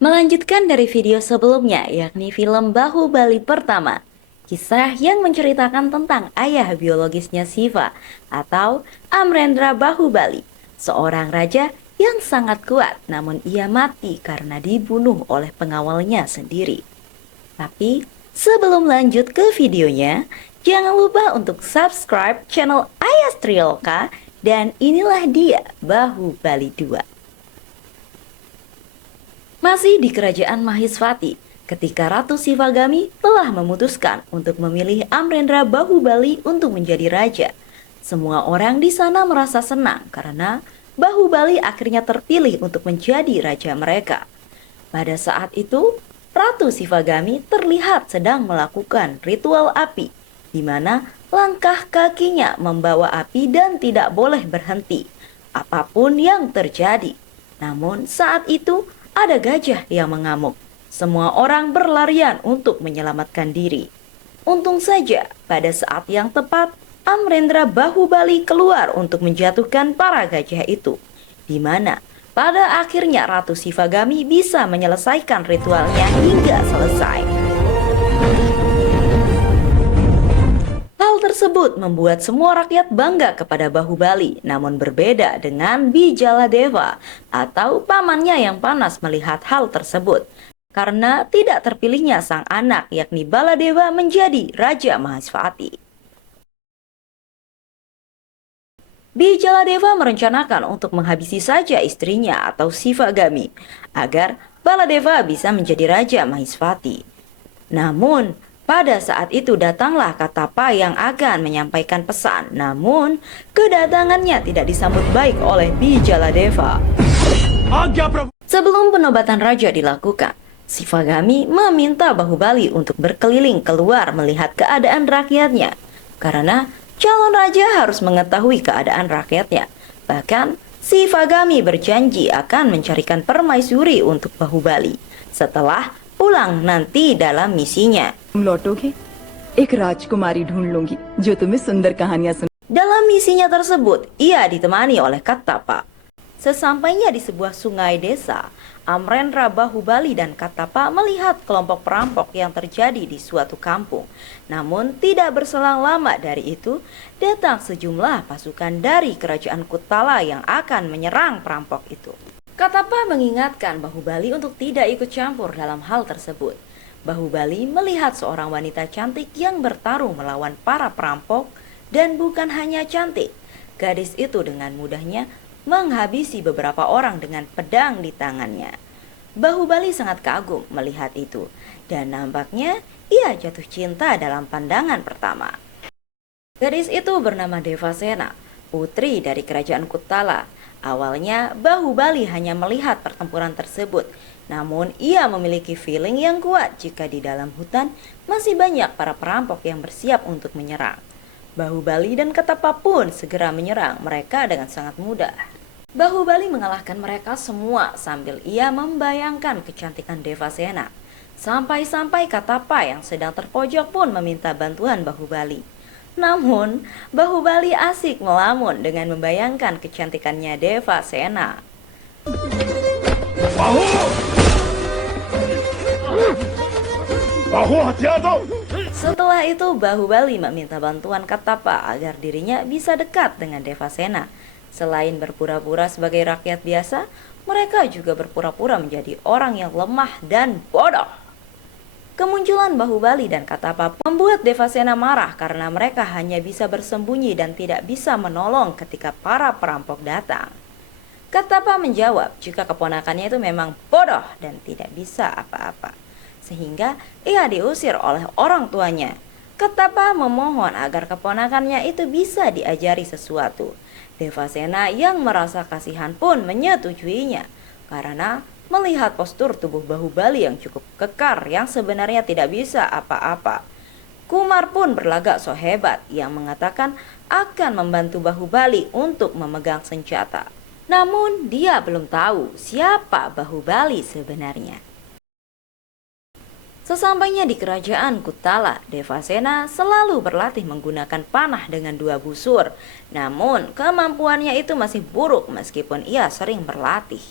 Melanjutkan dari video sebelumnya, yakni film Bahubali pertama. Kisah yang menceritakan tentang ayah biologisnya Siva atau Amrendra Bahubali, seorang raja yang sangat kuat namun ia mati karena dibunuh oleh pengawalnya sendiri. Tapi sebelum lanjut ke videonya, jangan lupa untuk subscribe channel Ayas Triloka dan inilah dia Bahubali 2. Masih di kerajaan Mahisvati, ketika Ratu Sivagami telah memutuskan untuk memilih Amrendra Bahubali untuk menjadi raja. Semua orang di sana merasa senang karena Bahubali akhirnya terpilih untuk menjadi raja mereka. Pada saat itu, Ratu Sivagami terlihat sedang melakukan ritual api, di mana langkah kakinya membawa api dan tidak boleh berhenti, apapun yang terjadi. Namun saat itu, ada gajah yang mengamuk. Semua orang berlarian untuk menyelamatkan diri. Untung saja, pada saat yang tepat, Amrendra Bahubali keluar untuk menjatuhkan para gajah itu. Di mana pada akhirnya Ratu Sivagami bisa menyelesaikan ritualnya hingga selesai. Hal tersebut membuat semua rakyat bangga kepada Bahubali, namun berbeda dengan Bijaladeva atau pamannya yang panas melihat hal tersebut. Karena tidak terpilihnya sang anak yakni Baladeva menjadi Raja Mahasvati. Bijaladeva merencanakan untuk menghabisi saja istrinya atau Sivagami agar Baladeva bisa menjadi Raja Mahasvati. Namun, pada saat itu datanglah Katapa yang akan menyampaikan pesan. Namun, kedatangannya tidak disambut baik oleh Bijaladeva. Sebelum penobatan raja dilakukan, Sivagami meminta Bahubali untuk berkeliling keluar melihat keadaan rakyatnya. Karena calon raja harus mengetahui keadaan rakyatnya. Bahkan, Sivagami berjanji akan mencarikan permaisuri untuk Bahubali setelah pulang nanti dalam misinya. लौटोगे एक राजकुमारी ढूंढ लूंगी जो तुम्हें सुंदर कहानियां सुन Dalam misinya tersebut, ia ditemani oleh Katapa. Sesampainya di sebuah sungai desa, Amrendra Bahubali dan Katapa melihat kelompok perampok yang terjadi di suatu kampung. Namun tidak berselang lama dari itu, datang sejumlah pasukan dari kerajaan Kutala yang akan menyerang perampok itu. Katapa mengingatkan Bahubali untuk tidak ikut campur dalam hal tersebut. Bahubali melihat seorang wanita cantik yang bertarung melawan para perampok dan bukan hanya cantik. Gadis itu dengan mudahnya menghabisi beberapa orang dengan pedang di tangannya. Bahubali sangat kagum melihat itu dan nampaknya ia jatuh cinta dalam pandangan pertama. Gadis itu bernama Devasena, putri dari kerajaan Kutala. Awalnya Bahubali hanya melihat pertempuran tersebut, namun ia memiliki feeling yang kuat jika di dalam hutan masih banyak para perampok yang bersiap untuk menyerang. Bahubali dan Katapa pun segera menyerang mereka dengan sangat mudah. Bahubali mengalahkan mereka semua sambil ia membayangkan kecantikan Devasena. Sampai-sampai Katapa yang sedang terpojok pun meminta bantuan Bahubali. Namun, Bahubali asik melamun dengan membayangkan kecantikannya Devasena. Setelah itu, Bahubali meminta bantuan Katapa agar dirinya bisa dekat dengan Devasena. Selain berpura-pura sebagai rakyat biasa, mereka juga berpura-pura menjadi orang yang lemah dan bodoh. Kemunculan Bahubali dan Katapa membuat Devasena marah karena mereka hanya bisa bersembunyi dan tidak bisa menolong ketika para perampok datang. Katapa menjawab jika keponakannya itu memang bodoh dan tidak bisa apa-apa, sehingga ia diusir oleh orang tuanya. Katapa memohon agar keponakannya itu bisa diajari sesuatu. Devasena yang merasa kasihan pun menyetujuinya, karena melihat postur tubuh Bahubali yang cukup kekar yang sebenarnya tidak bisa apa-apa. Kumar pun berlagak so hebat yang mengatakan akan membantu Bahubali untuk memegang senjata. Namun dia belum tahu siapa Bahubali sebenarnya. Sesampainya di kerajaan Kutala, Devasena selalu berlatih menggunakan panah dengan 2 busur. Namun kemampuannya itu masih buruk meskipun ia sering berlatih.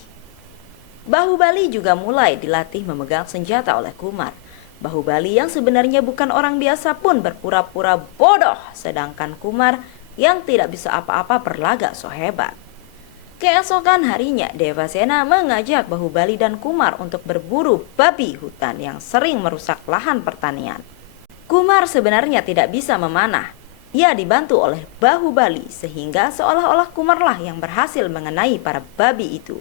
Bahubali juga mulai dilatih memegang senjata oleh Kumar. Bahubali yang sebenarnya bukan orang biasa pun berpura-pura bodoh, sedangkan Kumar yang tidak bisa apa-apa berlagak so hebat. Keesokan harinya, Devasena mengajak Bahubali dan Kumar untuk berburu babi hutan yang sering merusak lahan pertanian. Kumar sebenarnya tidak bisa memanah. Ia dibantu oleh Bahubali sehingga seolah-olah Kumarlah yang berhasil mengenai para babi itu.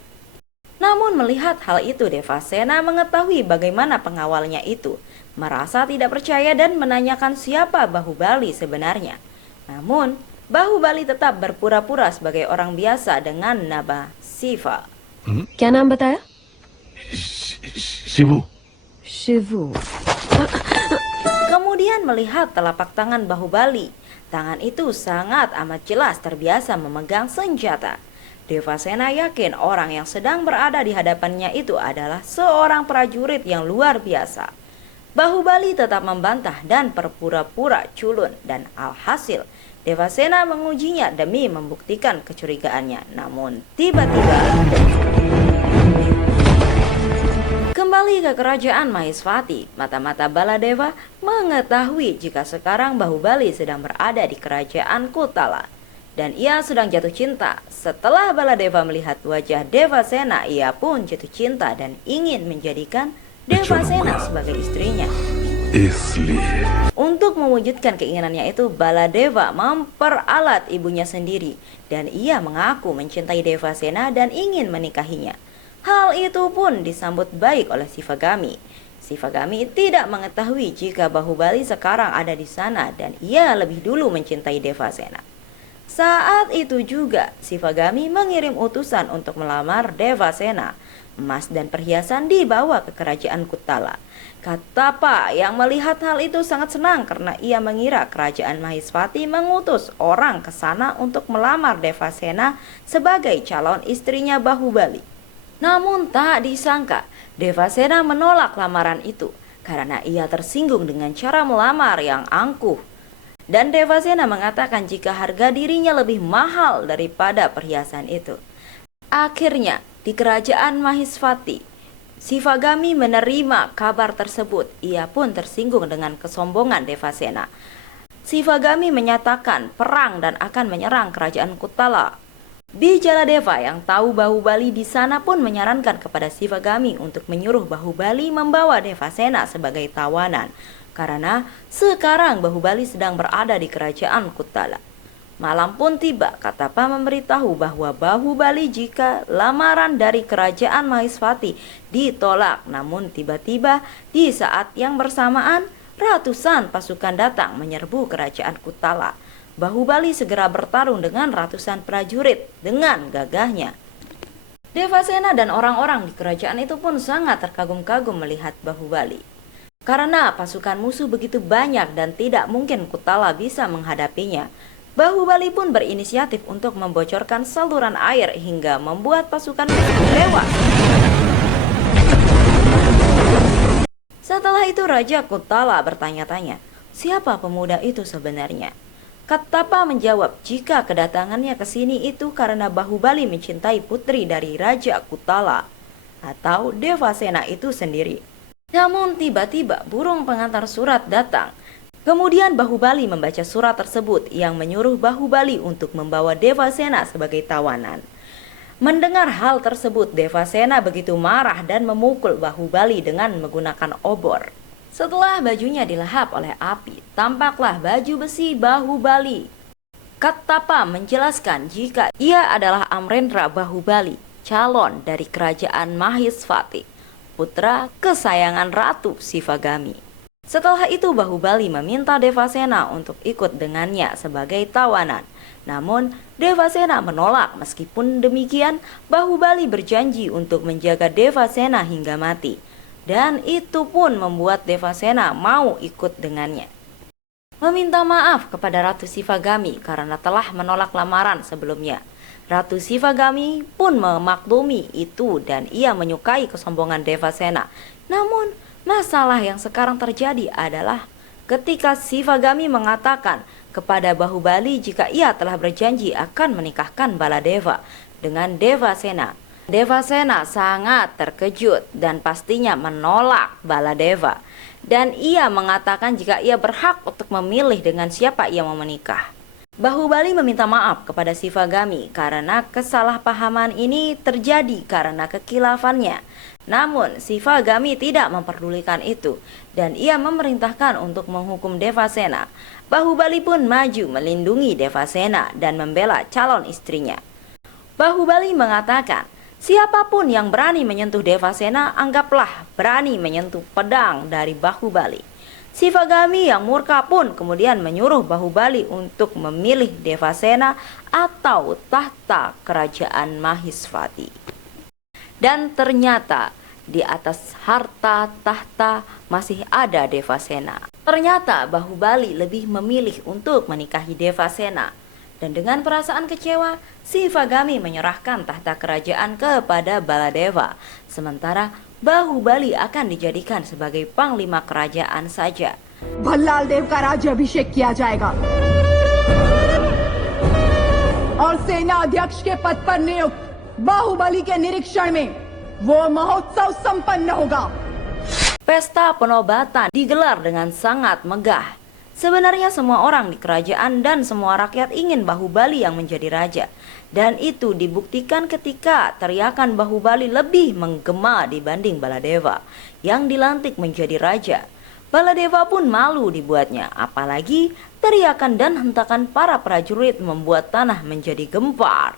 Namun melihat hal itu, Devasena mengetahui bagaimana pengawalnya itu, merasa tidak percaya dan menanyakan siapa Bahubali sebenarnya. Namun, Bahubali tetap berpura-pura sebagai orang biasa dengan nama Shiva. क्या नाम बताया? शिवू Shibu. Kemudian melihat telapak tangan Bahubali, tangan itu sangat amat jelas terbiasa memegang senjata. Devasena yakin orang yang sedang berada di hadapannya itu adalah seorang prajurit yang luar biasa. Bahubali tetap membantah dan berpura-pura culun dan alhasil Devasena mengujinya demi membuktikan kecurigaannya. Namun tiba-tiba kembali ke kerajaan Maheswati, mata-mata Baladeva mengetahui jika sekarang Bahubali sedang berada di kerajaan Kotala. Dan ia sedang jatuh cinta. Setelah Baladeva melihat wajah Devasena, ia pun jatuh cinta dan ingin menjadikan Devasena sebagai istrinya. Untuk mewujudkan keinginannya itu, Baladeva memperalat ibunya sendiri dan ia mengaku mencintai Devasena dan ingin menikahinya. Hal itu pun disambut baik oleh Shivagami. Shivagami tidak mengetahui jika Bahubali sekarang ada di sana dan ia lebih dulu mencintai Devasena. Saat itu juga, Shivagami mengirim utusan untuk melamar Devasena. Emas dan perhiasan dibawa ke kerajaan Kotala. Katapa yang melihat hal itu sangat senang karena ia mengira kerajaan Maheswati mengutus orang ke sana untuk melamar Devasena sebagai calon istrinya Bahubali. Namun tak disangka, Devasena menolak lamaran itu karena ia tersinggung dengan cara melamar yang angkuh. Dan Devasena mengatakan jika harga dirinya lebih mahal daripada perhiasan itu. Akhirnya, di kerajaan Maheswati, Shivagami menerima kabar tersebut. Ia pun tersinggung dengan kesombongan Devasena. Shivagami menyatakan perang dan akan menyerang kerajaan Kotala. Bijaladeva yang tahu Bahubali di sana pun menyarankan kepada Shivagami untuk menyuruh Bahubali membawa Devasena sebagai tawanan. Karena sekarang Bahubali sedang berada di kerajaan Kotala. Malam pun tiba, Katapa memberitahu bahwa Bahubali jika lamaran dari kerajaan Maheswati ditolak. Namun tiba-tiba di saat yang bersamaan, ratusan pasukan datang menyerbu kerajaan Kotala. Bahubali segera bertarung dengan ratusan prajurit dengan gagahnya. Devasena dan orang-orang di kerajaan itu pun sangat terkagum-kagum melihat Bahubali. Karena pasukan musuh begitu banyak dan tidak mungkin Kotala bisa menghadapinya. Bahubali pun berinisiatif untuk membocorkan saluran air hingga membuat pasukan musuh tewas. Setelah itu Raja Kotala bertanya-tanya, siapa pemuda itu sebenarnya? Katapa menjawab jika kedatangannya ke sini itu karena Bahubali mencintai putri dari Raja Kotala atau Devasena itu sendiri. Namun tiba-tiba burung pengantar surat datang. Kemudian Bahubali membaca surat tersebut yang menyuruh Bahubali untuk membawa Devasena sebagai tawanan. Mendengar hal tersebut, Devasena begitu marah dan memukul Bahubali dengan menggunakan obor. Setelah bajunya dilahap oleh api, tampaklah baju besi Bahubali. Katapa menjelaskan jika ia adalah Amrendra Bahubali, calon dari kerajaan Maheswati, putra kesayangan Ratu Shivagami. Setelah itu Bahubali meminta Devasena untuk ikut dengannya sebagai tawanan. Namun Devasena menolak. Meskipun demikian, Bahubali berjanji untuk menjaga Devasena hingga mati. Dan itu pun membuat Devasena mau ikut dengannya. Meminta maaf kepada Ratu Shivagami karena telah menolak lamaran sebelumnya. Ratu Shivagami pun memaklumi itu dan ia menyukai kesombongan Devasena. Namun masalah yang sekarang terjadi adalah ketika Shivagami mengatakan kepada Bahubali jika ia telah berjanji akan menikahkan Baladeva dengan Devasena. Devasena sangat terkejut dan pastinya menolak Baladeva. Dan ia mengatakan jika ia berhak untuk memilih dengan siapa ia mau menikah. Bahubali meminta maaf kepada Sivagami karena kesalahpahaman ini terjadi karena kekilafannya. Namun Sivagami tidak memperdulikan itu dan ia memerintahkan untuk menghukum Devasena. Bahubali pun maju melindungi Devasena dan membela calon istrinya. Bahubali mengatakan, siapapun yang berani menyentuh Devasena anggaplah berani menyentuh pedang dari Bahubali. Sivagami yang murka pun kemudian menyuruh Bahubali untuk memilih Devasena atau tahta kerajaan Mahisvati. Dan ternyata di atas harta tahta masih ada Devasena. Ternyata Bahubali lebih memilih untuk menikahi Devasena. Dan dengan perasaan kecewa, Sivagami menyerahkan tahta kerajaan kepada Baladeva. Sementara Bahubali akan dijadikan sebagai panglima kerajaan saja. Bhallala देव का राज्याभिषेक किया जाएगा और सेना अध्यक्ष के पद पर नियुक्त बाहुबली के निरीक्षण में वो महोत्सव संपन्न होगा. Pesta penobatan digelar dengan sangat megah. Sebenarnya semua orang di kerajaan dan semua rakyat ingin Bahubali yang menjadi raja. Dan itu dibuktikan ketika teriakan Bahubali lebih menggema dibanding Baladeva yang dilantik menjadi raja. Baladeva pun malu dibuatnya, apalagi teriakan dan hentakan para prajurit membuat tanah menjadi gempar.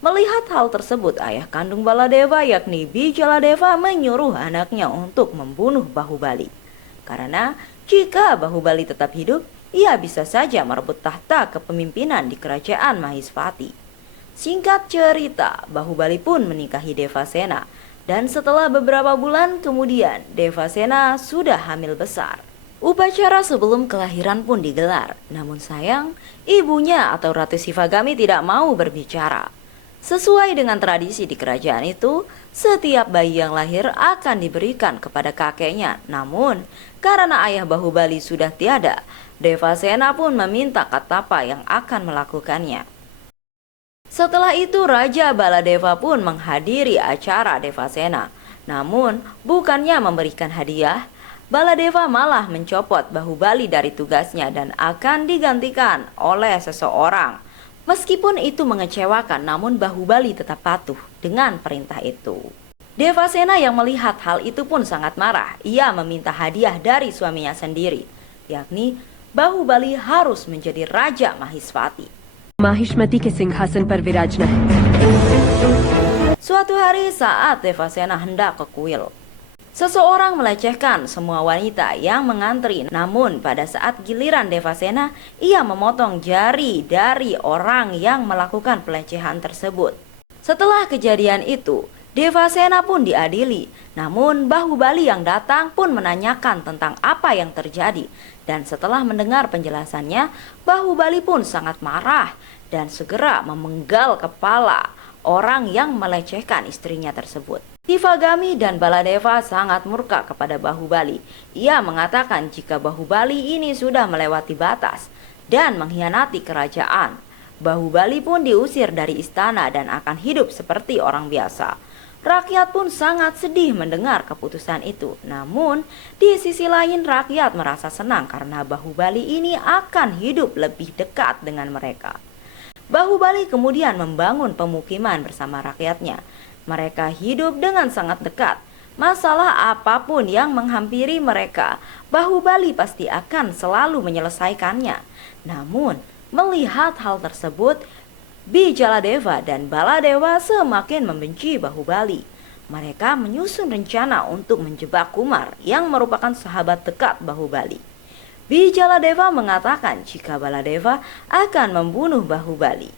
Melihat hal tersebut, ayah kandung Baladeva yakni Bijaladeva menyuruh anaknya untuk membunuh Bahubali. Karena jika Bahubali tetap hidup, ia bisa saja merebut tahta kepemimpinan di kerajaan Mahisvati. Singkat cerita, Bahubali pun menikahi Devasena. Dan setelah beberapa bulan kemudian, Devasena sudah hamil besar. Upacara sebelum kelahiran pun digelar. Namun sayang, ibunya atau Ratu Sivagami tidak mau berbicara. Sesuai dengan tradisi di kerajaan itu, setiap bayi yang lahir akan diberikan kepada kakeknya. Namun, karena ayah Bahubali sudah tiada, Devasena pun meminta Katapa yang akan melakukannya. Setelah itu Raja Baladeva pun menghadiri acara Devasena. Namun bukannya memberikan hadiah, Baladeva malah mencopot Bahubali dari tugasnya dan akan digantikan oleh seseorang. Meskipun itu mengecewakan, namun Bahubali tetap patuh dengan perintah itu. Devasena yang melihat hal itu pun sangat marah. Ia meminta hadiah dari suaminya sendiri, yakni Bahubali harus menjadi Raja Mahisvati. Mahishmati के सिंहासन पर विराजना है. Suatu hari saat Devasena hendak ke kuil, seseorang melecehkan semua wanita yang mengantri. Namun pada saat giliran Devasena, ia memotong jari dari orang yang melakukan pelecehan tersebut. Setelah kejadian itu, Devasena pun diadili. Namun Bahubali yang datang pun menanyakan tentang apa yang terjadi. Dan setelah mendengar penjelasannya, Bahubali pun sangat marah dan segera memenggal kepala orang yang melecehkan istrinya tersebut. Sivagami dan Baladeva sangat murka kepada Bahubali. Ia mengatakan jika Bahubali ini sudah melewati batas dan mengkhianati kerajaan. Bahubali pun diusir dari istana dan akan hidup seperti orang biasa. Rakyat pun sangat sedih mendengar keputusan itu. Namun, di sisi lain rakyat merasa senang karena Bahubali ini akan hidup lebih dekat dengan mereka. Bahubali kemudian membangun pemukiman bersama rakyatnya. Mereka hidup dengan sangat dekat. Masalah apapun yang menghampiri mereka, Bahubali pasti akan selalu menyelesaikannya. Namun, melihat hal tersebut, Bijaladeva dan Baladeva semakin membenci Bahubali. Mereka menyusun rencana untuk menjebak Kumar yang merupakan sahabat dekat Bahubali. Bijaladeva mengatakan jika Baladeva akan membunuh Bahubali.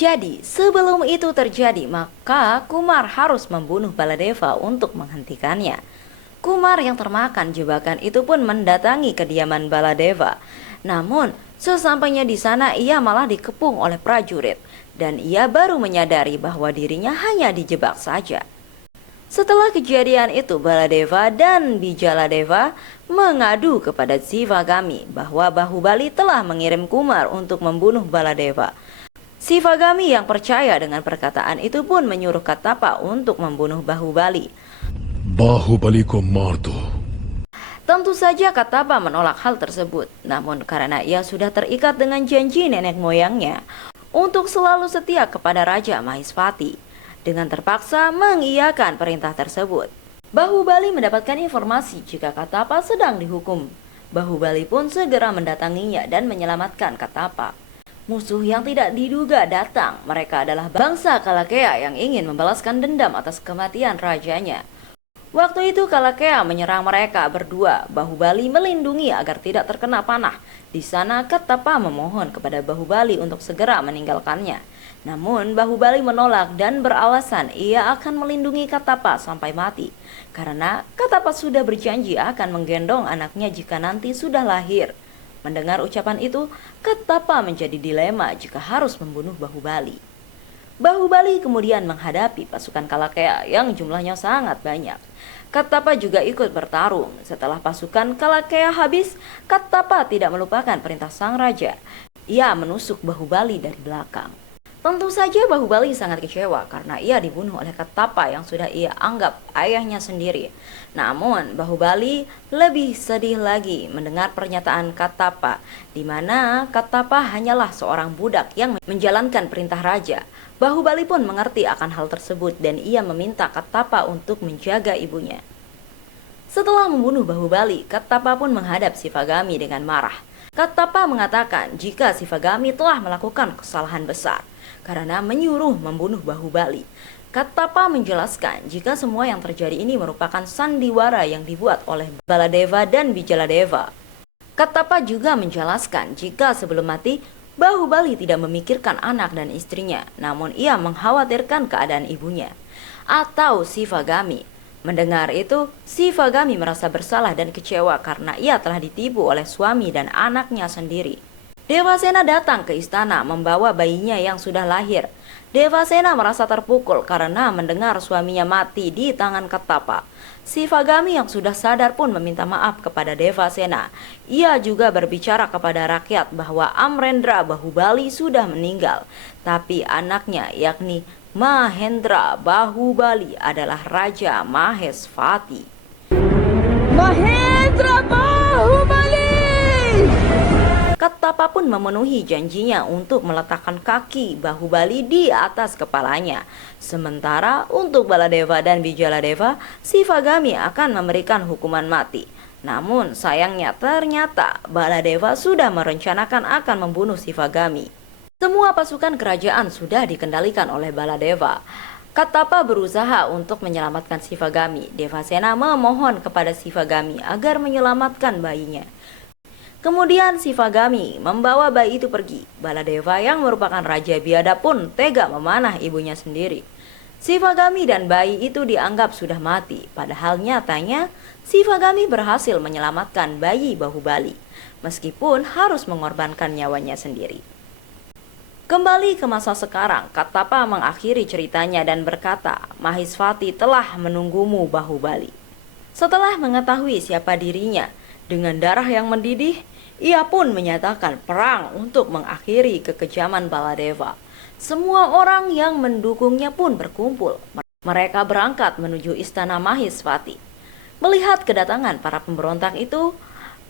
Jadi sebelum itu terjadi, maka Kumar harus membunuh Baladeva untuk menghentikannya. Kumar yang termakan jebakan itu pun mendatangi kediaman Baladeva. Namun sesampainya di sana ia malah dikepung oleh prajurit. Dan ia baru menyadari bahwa dirinya hanya dijebak saja. Setelah kejadian itu, Baladeva dan Bijaladeva mengadu kepada Sivagami bahwa Bahubali telah mengirim Kumar untuk membunuh Baladeva. Sivagami yang percaya dengan perkataan itu pun menyuruh Kattapa untuk membunuh Bahubali. Baahubali को मार दो। Tentu saja Kattapa menolak hal tersebut, namun karena ia sudah terikat dengan janji nenek moyangnya untuk selalu setia kepada Raja Maheswati, dengan terpaksa mengiyakan perintah tersebut. Bahubali mendapatkan informasi jika Kattapa sedang dihukum. Bahubali pun segera mendatanginya dan menyelamatkan Kattapa. Musuh yang tidak diduga datang, mereka adalah bangsa Kalakea yang ingin membalaskan dendam atas kematian rajanya. Waktu itu Kalakea menyerang mereka berdua. Bahubali melindungi agar tidak terkena panah. Di sana Kattapa memohon kepada Bahubali untuk segera meninggalkannya. Namun Bahubali menolak dan beralasan ia akan melindungi Kattapa sampai mati. Karena Kattapa sudah berjanji akan menggendong anaknya jika nanti sudah lahir. Mendengar ucapan itu, Kattapa menjadi dilema jika harus membunuh Bahubali. Bahubali kemudian menghadapi pasukan Kalakea yang jumlahnya sangat banyak. Kattapa juga ikut bertarung. Setelah pasukan Kalakea habis, Kattapa tidak melupakan perintah sang raja. Ia menusuk Bahubali dari belakang. Tentu saja Bahubali sangat kecewa karena ia dibunuh oleh Kattapa yang sudah ia anggap ayahnya sendiri. Namun Bahubali lebih sedih lagi mendengar pernyataan Kattapa, di mana Kattapa hanyalah seorang budak yang menjalankan perintah raja. Bahubali pun mengerti akan hal tersebut dan ia meminta Kattapa untuk menjaga ibunya. Setelah membunuh Bahubali, Kattapa pun menghadap Sivagami dengan marah. Kattapa mengatakan jika Sivagami telah melakukan kesalahan besar karena menyuruh membunuh Bahubali. Kattapa menjelaskan jika semua yang terjadi ini merupakan sandiwara yang dibuat oleh Baladeva dan Bijaladeva. Kattapa juga menjelaskan jika sebelum mati, Bahubali tidak memikirkan anak dan istrinya, namun ia mengkhawatirkan keadaan ibunya atau Sivagami. Mendengar itu, Sivagami merasa bersalah dan kecewa karena ia telah ditipu oleh suami dan anaknya sendiri. Devasena datang ke istana membawa bayinya yang sudah lahir. Devasena merasa terpukul karena mendengar suaminya mati di tangan Kattapa. Sivagami yang sudah sadar pun meminta maaf kepada Devasena. Ia juga berbicara kepada rakyat bahwa Amrendra Bahubali sudah meninggal, tapi anaknya yakni Mahendra Bahubali adalah Raja Maheswati. Mahendra Bahubali! Kattapa pun memenuhi janjinya untuk meletakkan kaki Bahubali di atas kepalanya. Sementara untuk Baladeva dan Bijaladeva, Sivagami akan memberikan hukuman mati. Namun sayangnya ternyata Baladeva sudah merencanakan akan membunuh Sivagami. Semua pasukan kerajaan sudah dikendalikan oleh Baladeva. Kattapa berusaha untuk menyelamatkan Sivagami. Devasena memohon kepada Sivagami agar menyelamatkan bayinya. Kemudian Sivagami membawa bayi itu pergi. Baladeva yang merupakan Raja Biada pun tega memanah ibunya sendiri. Sivagami dan bayi itu dianggap sudah mati. Padahal nyatanya Sivagami berhasil menyelamatkan bayi Bahubali, meskipun harus mengorbankan nyawanya sendiri. Kembali ke masa sekarang, Kattapa mengakhiri ceritanya dan berkata, Maheswati telah menunggumu Bahubali. Setelah mengetahui siapa dirinya, dengan darah yang mendidih, ia pun menyatakan perang untuk mengakhiri kekejaman Baladeva. Semua orang yang mendukungnya pun berkumpul. Mereka berangkat menuju istana Maheswati. Melihat kedatangan para pemberontak itu,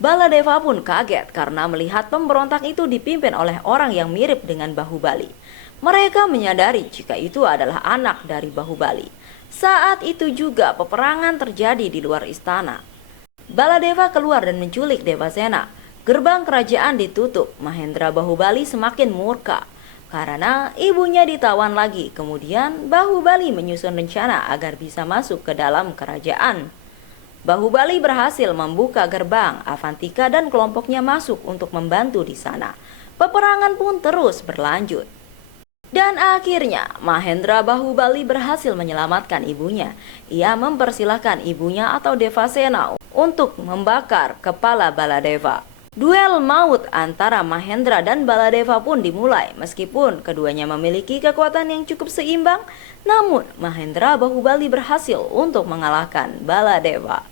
Baladeva pun kaget karena melihat pemberontak itu dipimpin oleh orang yang mirip dengan Bahubali. Mereka menyadari jika itu adalah anak dari Bahubali. Saat itu juga peperangan terjadi di luar istana. Baladeva keluar dan menculik Devasena. Gerbang kerajaan ditutup. Mahendra Bahubali semakin murka karena ibunya ditawan lagi. Kemudian Bahubali menyusun rencana agar bisa masuk ke dalam kerajaan. Bahubali berhasil membuka gerbang. Avantika dan kelompoknya masuk untuk membantu di sana. Peperangan pun terus berlanjut. Dan akhirnya Mahendra Bahubali berhasil menyelamatkan ibunya. Ia mempersilahkan ibunya atau Devasena untuk membakar kepala Baladeva. Duel maut antara Mahendra dan Baladeva pun dimulai. Meskipun keduanya memiliki kekuatan yang cukup seimbang, namun Mahendra Bahubali berhasil untuk mengalahkan Baladeva.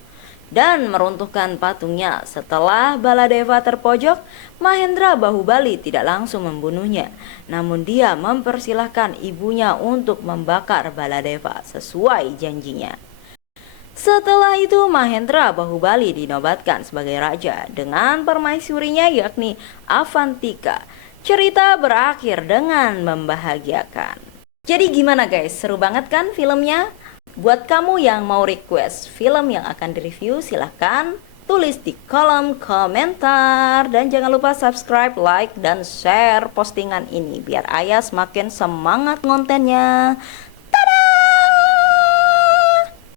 dan meruntuhkan patungnya. Setelah Baladeva terpojok, Mahendra Bahubali tidak langsung membunuhnya, namun dia mempersilahkan ibunya untuk membakar Baladeva sesuai janjinya. Setelah itu Mahendra Bahubali dinobatkan sebagai raja dengan permaisurinya yakni Avantika. Cerita berakhir dengan membahagiakan. Jadi gimana guys, seru banget kan filmnya? Buat kamu yang mau request film yang akan direview, silahkan tulis di kolom komentar. Dan jangan lupa subscribe, like, dan share postingan ini biar Ayah semakin semangat kontennya.